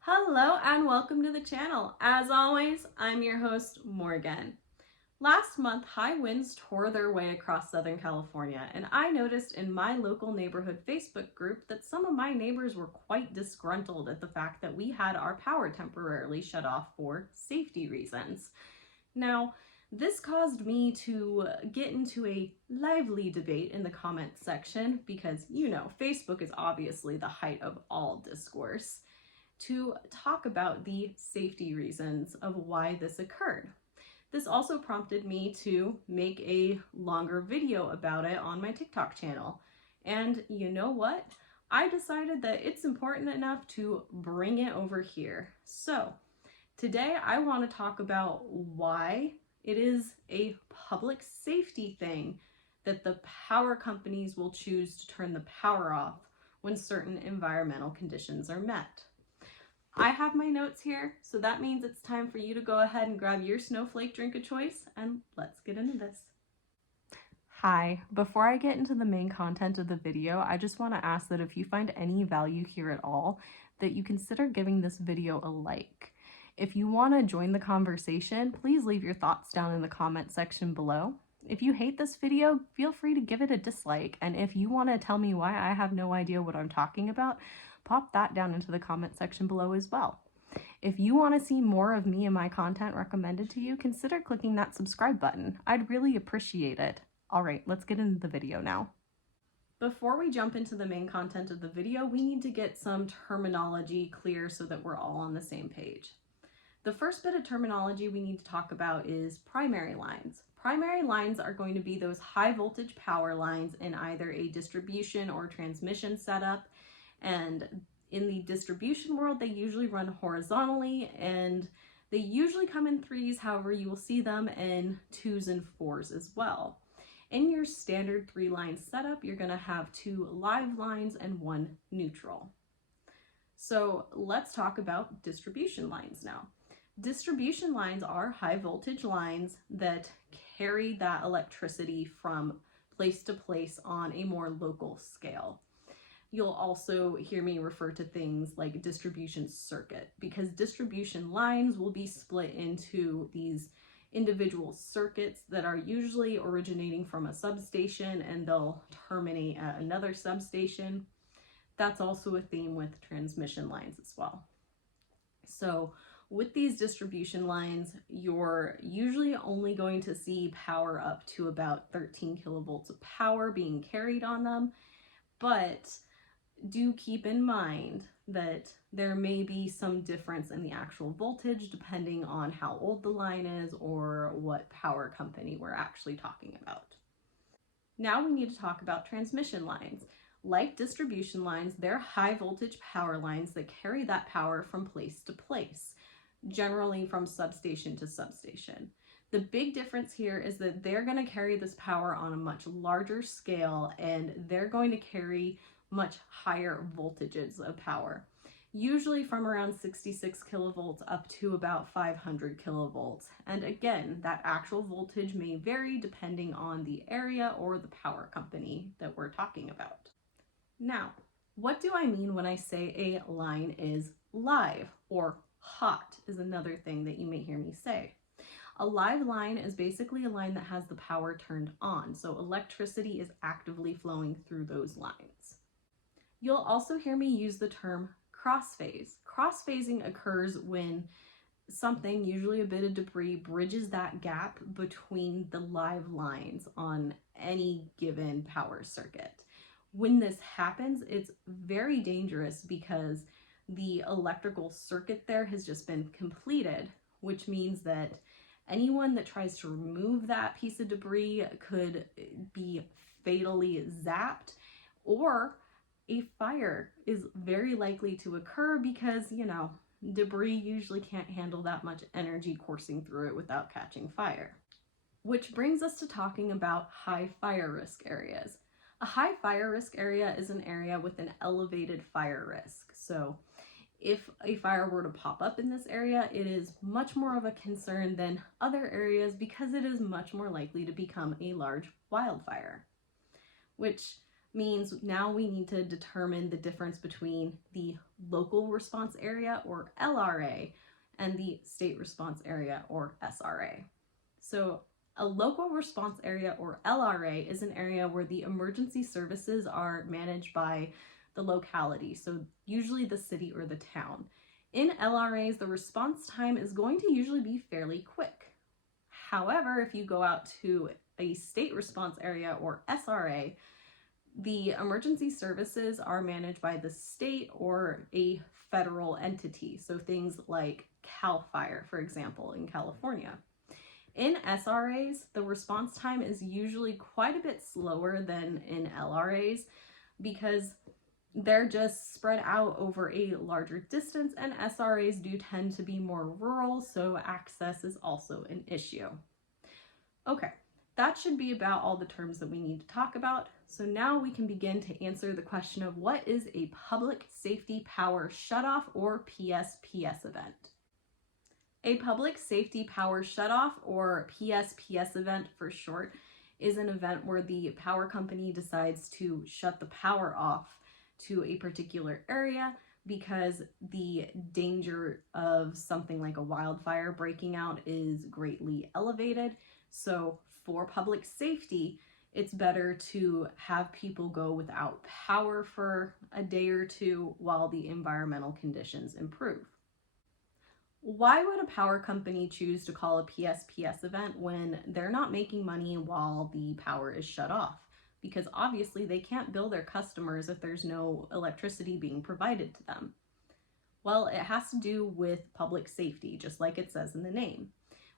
Hello and welcome to the channel. As always, I'm your host, Morgan. Last month, high winds tore their way across Southern California, and I noticed in my local neighborhood Facebook group that some of my neighbors were quite disgruntled at the fact that we had our power temporarily shut off for safety reasons. Now, this caused me to get into a lively debate in the comments section because, Facebook is obviously the height of all discourse, to talk about the safety reasons of why this occurred. This also prompted me to make a longer video about it on my TikTok channel. And you know what? I decided that it's important enough to bring it over here. So today I want to talk about why it is a public safety thing that the power companies will choose to turn the power off when certain environmental conditions are met. I have my notes here, so that means it's time for you to go ahead and grab your snowflake drink of choice, and let's get into this. Hi, before I get into the main content of the video, I just want to ask that if you find any value here at all, that you consider giving this video a like. If you want to join the conversation, please leave your thoughts down in the comment section below. If you hate this video, feel free to give it a dislike, and if you want to tell me why I have no idea what I'm talking about, pop that down into the comment section below as well. If you want to see more of me and my content recommended to you, consider clicking that subscribe button. I'd really appreciate it. All right, let's get into the video now. Before we jump into the main content of the video, we need to get some terminology clear so that we're all on the same page. The first bit of terminology we need to talk about is primary lines. Primary lines are going to be those high voltage power lines in either a distribution or transmission setup. And in the distribution world, they usually run horizontally and they usually come in threes. However, you will see them in twos and fours as well. In your standard 3-line setup, you're going to have 2 live lines and 1 neutral. So let's talk about distribution lines now. Distribution lines are high voltage lines that carry that electricity from place to place on a more local scale. You'll also hear me refer to things like distribution circuit, because distribution lines will be split into these individual circuits that are usually originating from a substation and they'll terminate at another substation. That's also a theme with transmission lines as well. So with these distribution lines, you're usually only going to see power up to about 13 kilovolts of power being carried on them, but do keep in mind that there may be some difference in the actual voltage depending on how old the line is or what power company we're actually talking about. Now we need to talk about transmission lines. Like distribution lines, they're high voltage power lines that carry that power from place to place, generally from substation to substation. The big difference here is that they're going to carry this power on a much larger scale and they're going to carry much higher voltages of power, usually from around 66 kilovolts up to about 500 kilovolts. And again, that actual voltage may vary depending on the area or the power company that we're talking about. Now, what do I mean when I say a line is live, or hot is another thing that you may hear me say. A live line is basically a line that has the power turned on, so electricity is actively flowing through those lines. You'll also hear me use the term crossphase. Crossphasing occurs when something, usually a bit of debris, bridges that gap between the live lines on any given power circuit. When this happens, it's very dangerous because the electrical circuit there has just been completed, which means that anyone that tries to remove that piece of debris could be fatally zapped, or a fire is very likely to occur because, debris usually can't handle that much energy coursing through it without catching fire. Which brings us to talking about high fire risk areas. A high fire risk area is an area with an elevated fire risk. So if a fire were to pop up in this area, it is much more of a concern than other areas because it is much more likely to become a large wildfire, which means now we need to determine the difference between the local response area, or LRA, and the state response area, or SRA. So a local response area, or LRA, is an area where the emergency services are managed by the locality, so usually the city or the town. In LRAs, the response time is going to usually be fairly quick. However, if you go out to a state response area, or SRA, the emergency services are managed by the state or a federal entity. So things like CAL FIRE, for example, in California. In SRAs, the response time is usually quite a bit slower than in LRAs because they're just spread out over a larger distance, and SRAs do tend to be more rural, so access is also an issue. Okay, that should be about all the terms that we need to talk about. So now we can begin to answer the question of what is a Public Safety Power Shutoff, or PSPS event. A Public Safety Power Shutoff, or PSPS event for short, is an event where the power company decides to shut the power off to a particular area because the danger of something like a wildfire breaking out is greatly elevated. So for public safety, it's better to have people go without power for a day or two while the environmental conditions improve. Why would a power company choose to call a PSPS event when they're not making money while the power is shut off? Because obviously they can't bill their customers if there's no electricity being provided to them. Well, it has to do with public safety, just like it says in the name.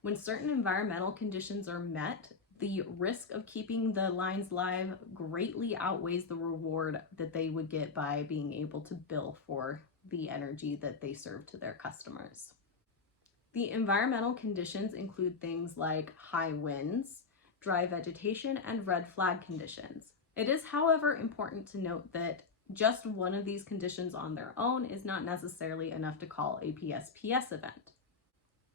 When certain environmental conditions are met, the risk of keeping the lines live greatly outweighs the reward that they would get by being able to bill for the energy that they serve to their customers. The environmental conditions include things like high winds, dry vegetation, and red flag conditions. It is, however, important to note that just one of these conditions on their own is not necessarily enough to call a PSPS event.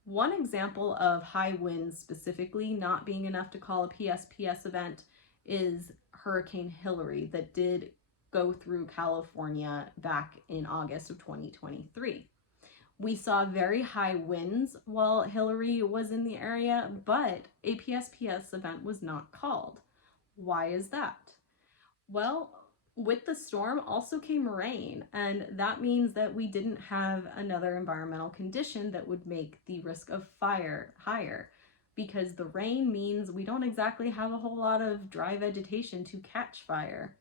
One example of high winds specifically not being enough to call a PSPS event is Hurricane Hilary that did go through California back in August of 2023. We saw very high winds while Hilary was in the area, but a PSPS event was not called. Why is that? Well, with the storm also came rain, and that means that we didn't have another environmental condition that would make the risk of fire higher, because the rain means we don't exactly have a whole lot of dry vegetation to catch fire.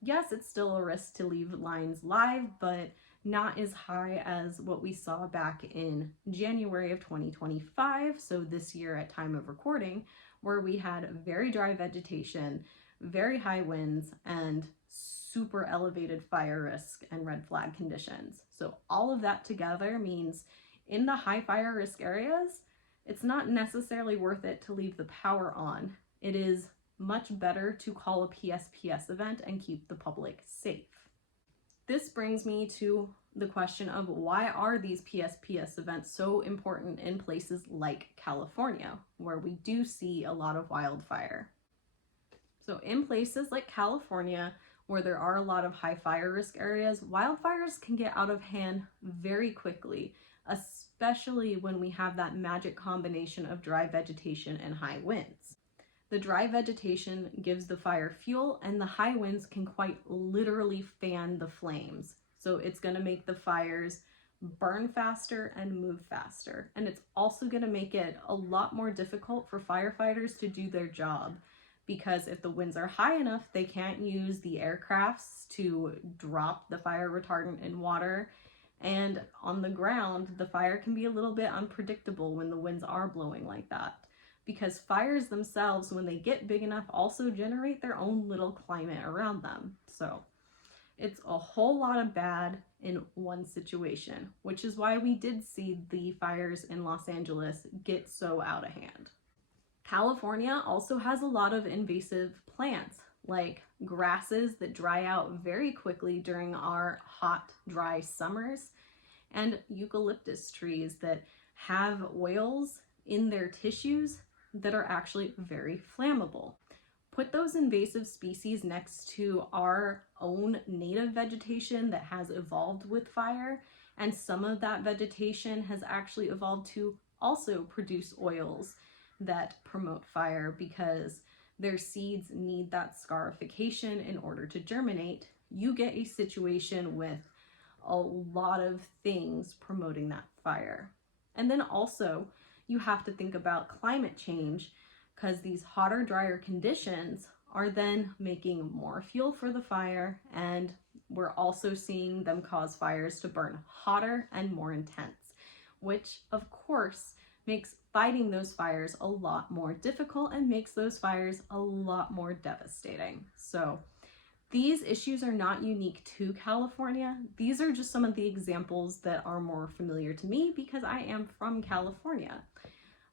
Yes, it's still a risk to leave lines live, but not as high as what we saw back in January of 2025, so this year at time of recording, where we had very dry vegetation, very high winds, and super elevated fire risk and red flag conditions. So all of that together means in the high fire risk areas, it's not necessarily worth it to leave the power on. It is much better to call a PSPS event and keep the public safe. This brings me to the question of why are these PSPS events so important in places like California, where we do see a lot of wildfire. So in places like California, where there are a lot of high fire risk areas, wildfires can get out of hand very quickly, especially when we have that magic combination of dry vegetation and high winds. The dry vegetation gives the fire fuel, and the high winds can quite literally fan the flames. So it's going to make the fires burn faster and move faster. And it's also going to make it a lot more difficult for firefighters to do their job, because if the winds are high enough, they can't use the aircrafts to drop the fire retardant in water. And on the ground, the fire can be a little bit unpredictable when the winds are blowing like that, because fires themselves, when they get big enough, also generate their own little climate around them. So it's a whole lot of bad in one situation, which is why we did see the fires in Los Angeles get so out of hand. California also has a lot of invasive plants, like grasses that dry out very quickly during our hot, dry summers, and eucalyptus trees that have oils in their tissues that are actually very flammable. put those invasive species next to our own native vegetation that has evolved with fire, and some of that vegetation has actually evolved to also produce oils that promote fire because their seeds need that scarification in order to germinate, you get a situation with a lot of things promoting that fire. And then also you have to think about climate change, because these hotter, drier conditions are then making more fuel for the fire, and we're also seeing them cause fires to burn hotter and more intense, which of course makes fighting those fires a lot more difficult and makes those fires a lot more devastating. So these issues are not unique to California. These are just some of the examples that are more familiar to me because I am from California.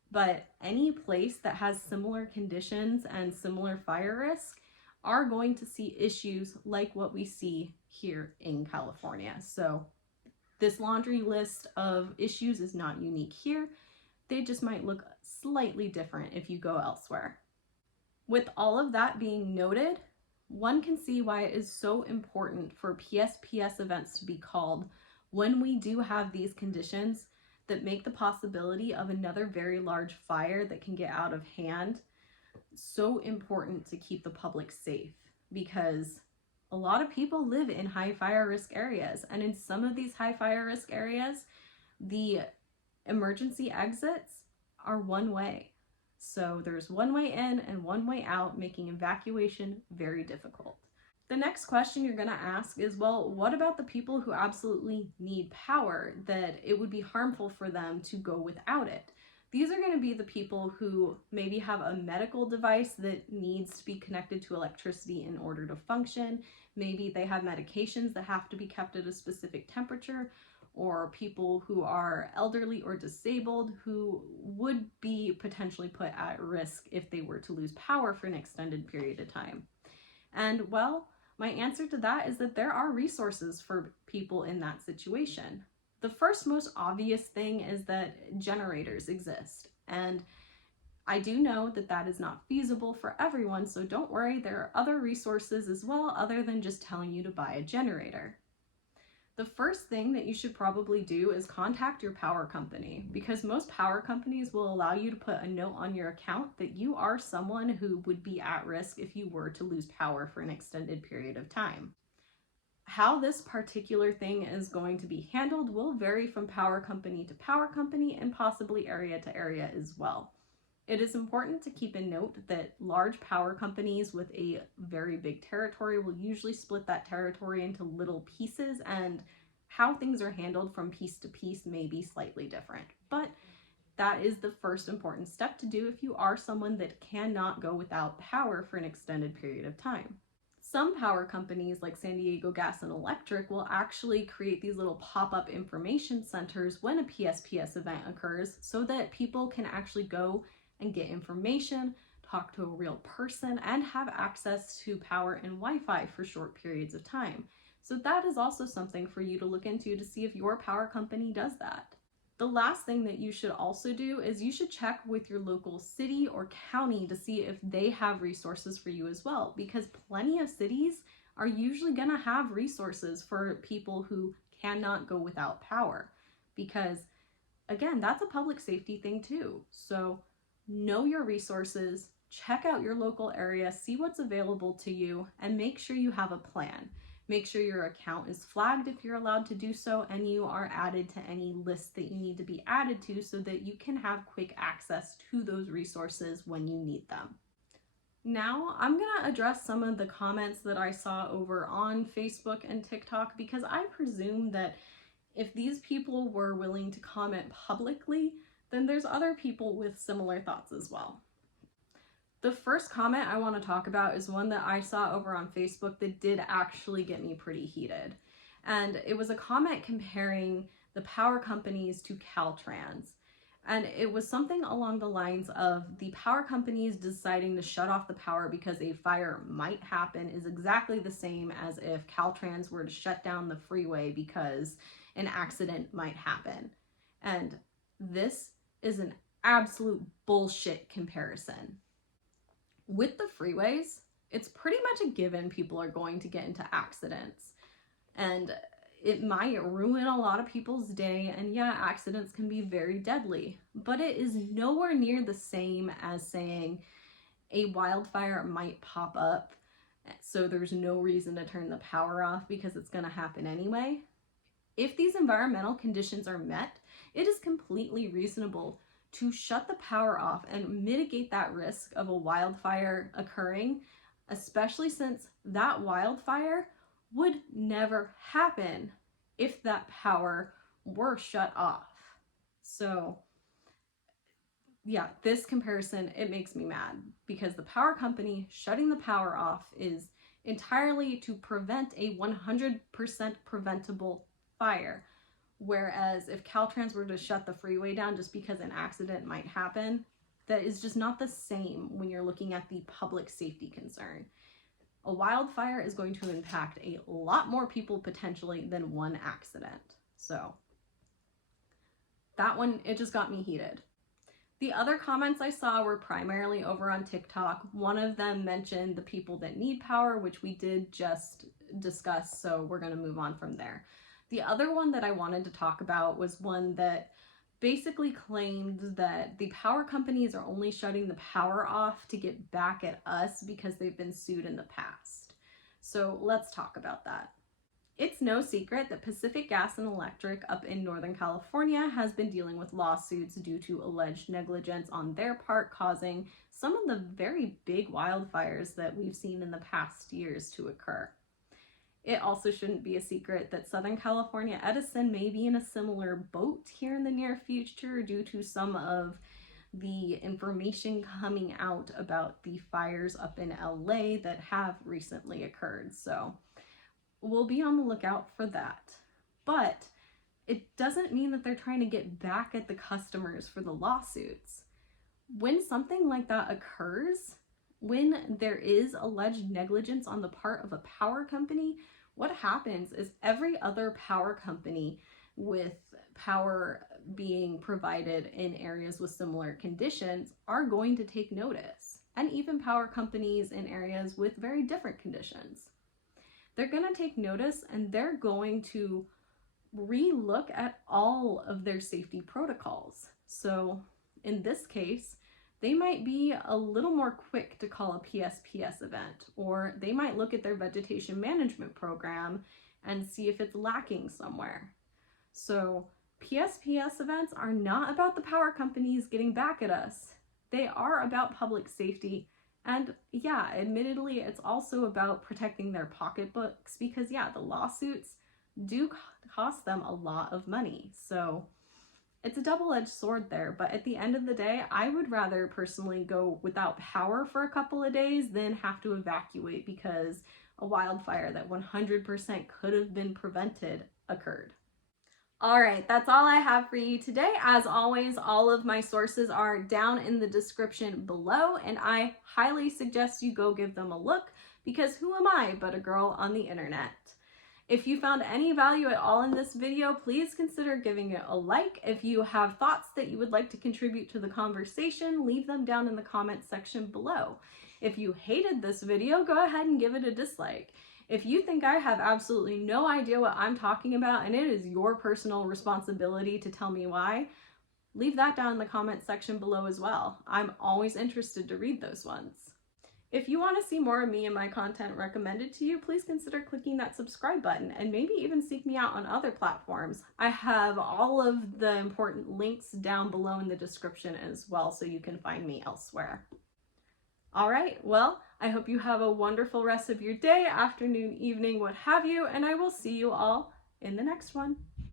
But any place that has similar conditions and similar fire risk are going to see issues like what we see here in California. So this laundry list of issues is not unique here. They just might look slightly different if you go elsewhere. With all of that being noted, one can see why it is so important for PSPS events to be called when we do have these conditions that make the possibility of another very large fire that can get out of hand so important to keep the public safe, because a lot of people live in high fire risk areas, and in some of these high fire risk areas, the emergency exits are one way. So there's one way in and one way out, making evacuation very difficult. The next question you're going to ask is, well, what about the people who absolutely need power, that it would be harmful for them to go without it? These are going to be the people who maybe have a medical device that needs to be connected to electricity in order to function. Maybe they have medications that have to be kept at a specific temperature, or people who are elderly or disabled who would be potentially put at risk if they were to lose power for an extended period of time. And well, my answer to that is that there are resources for people in that situation. The first most obvious thing is that generators exist. And I do know that that is not feasible for everyone, so don't worry, there are other resources as well other than just telling you to buy a generator. The first thing that you should probably do is contact your power company, because most power companies will allow you to put a note on your account that you are someone who would be at risk if you were to lose power for an extended period of time. How this particular thing is going to be handled will vary from power company to power company and possibly area to area as well. It is important to keep in note that large power companies with a very big territory will usually split that territory into little pieces, and how things are handled from piece to piece may be slightly different. But that is the first important step to do if you are someone that cannot go without power for an extended period of time. Some power companies like San Diego Gas and Electric will actually create these little pop-up information centers when a PSPS event occurs so that people can actually go and get information, talk to a real person, and have access to power and Wi-Fi for short periods of time. So that is also something for you to look into to see if your power company does that. The last thing that you should also do is you should check with your local city or county to see if they have resources for you as well, because plenty of cities are usually going to have resources for people who cannot go without power, because again, that's a public safety thing too. So know your resources, check out your local area, see what's available to you, and make sure you have a plan. Make sure your account is flagged if you're allowed to do so, and you are added to any list that you need to be added to so that you can have quick access to those resources when you need them. Now, I'm going to address some of the comments that I saw over on Facebook and TikTok, because I presume that if these people were willing to comment publicly, then there's other people with similar thoughts as well. The first comment I want to talk about is one that I saw over on Facebook that did actually get me pretty heated. And it was a comment comparing the power companies to Caltrans. And it was something along the lines of the power companies deciding to shut off the power because a fire might happen is exactly the same as if Caltrans were to shut down the freeway because an accident might happen. And this is an absolute bullshit comparison. With the freeways, it's pretty much a given people are going to get into accidents. And it might ruin a lot of people's day, and yeah, accidents can be very deadly, but it is nowhere near the same as saying a wildfire might pop up, so there's no reason to turn the power off because it's going to happen anyway. If these environmental conditions are met, it is completely reasonable to shut the power off and mitigate that risk of a wildfire occurring, especially since that wildfire would never happen if that power were shut off. So yeah, this comparison, it makes me mad because the power company shutting the power off is entirely to prevent a 100% preventable fire. Whereas if Caltrans were to shut the freeway down just because an accident might happen, that is just not the same when you're looking at the public safety concern. A wildfire is going to impact a lot more people potentially than one accident. So that one, it just got me heated. The other comments I saw were primarily over on TikTok. One of them mentioned the people that need power, which we did just discuss, so we're going to move on from there. The other one that I wanted to talk about was one that basically claimed that the power companies are only shutting the power off to get back at us because they've been sued in the past. So let's talk about that. It's no secret that Pacific Gas and Electric up in Northern California has been dealing with lawsuits due to alleged negligence on their part, causing some of the very big wildfires that we've seen in the past years to occur. It also shouldn't be a secret that Southern California Edison may be in a similar boat here in the near future due to some of the information coming out about the fires up in LA that have recently occurred. So we'll be on the lookout for that. But it doesn't mean that they're trying to get back at the customers for the lawsuits. When something like that occurs, when there is alleged negligence on the part of a power company, what happens is every other power company with power being provided in areas with similar conditions are going to take notice, and even power companies in areas with very different conditions. They're going to take notice and they're going to re-look at all of their safety protocols. So in this case, they might be a little more quick to call a PSPS event, or they might look at their vegetation management program and see if it's lacking somewhere. So PSPS events are not about the power companies getting back at us. They are about public safety. And yeah, admittedly, it's also about protecting their pocketbooks because yeah, the lawsuits do cost them a lot of money. So it's a double-edged sword there, but at the end of the day, I would rather personally go without power for a couple of days than have to evacuate because a wildfire that 100% could have been prevented occurred. All right, that's all I have for you today. As always, all of my sources are down in the description below, and I highly suggest you go give them a look because who am I but a girl on the internet? If you found any value at all in this video, please consider giving it a like. If you have thoughts that you would like to contribute to the conversation, leave them down in the comment section below. If you hated this video, go ahead and give it a dislike. If you think I have absolutely no idea what I'm talking about and it is your personal responsibility to tell me why, leave that down in the comment section below as well. I'm always interested to read those ones. If you want to see more of me and my content recommended to you, please consider clicking that subscribe button and maybe even seek me out on other platforms. I have all of the important links down below in the description as well, so you can find me elsewhere. All right, well, I hope you have a wonderful rest of your day, afternoon, evening, what have you, and I will see you all in the next one.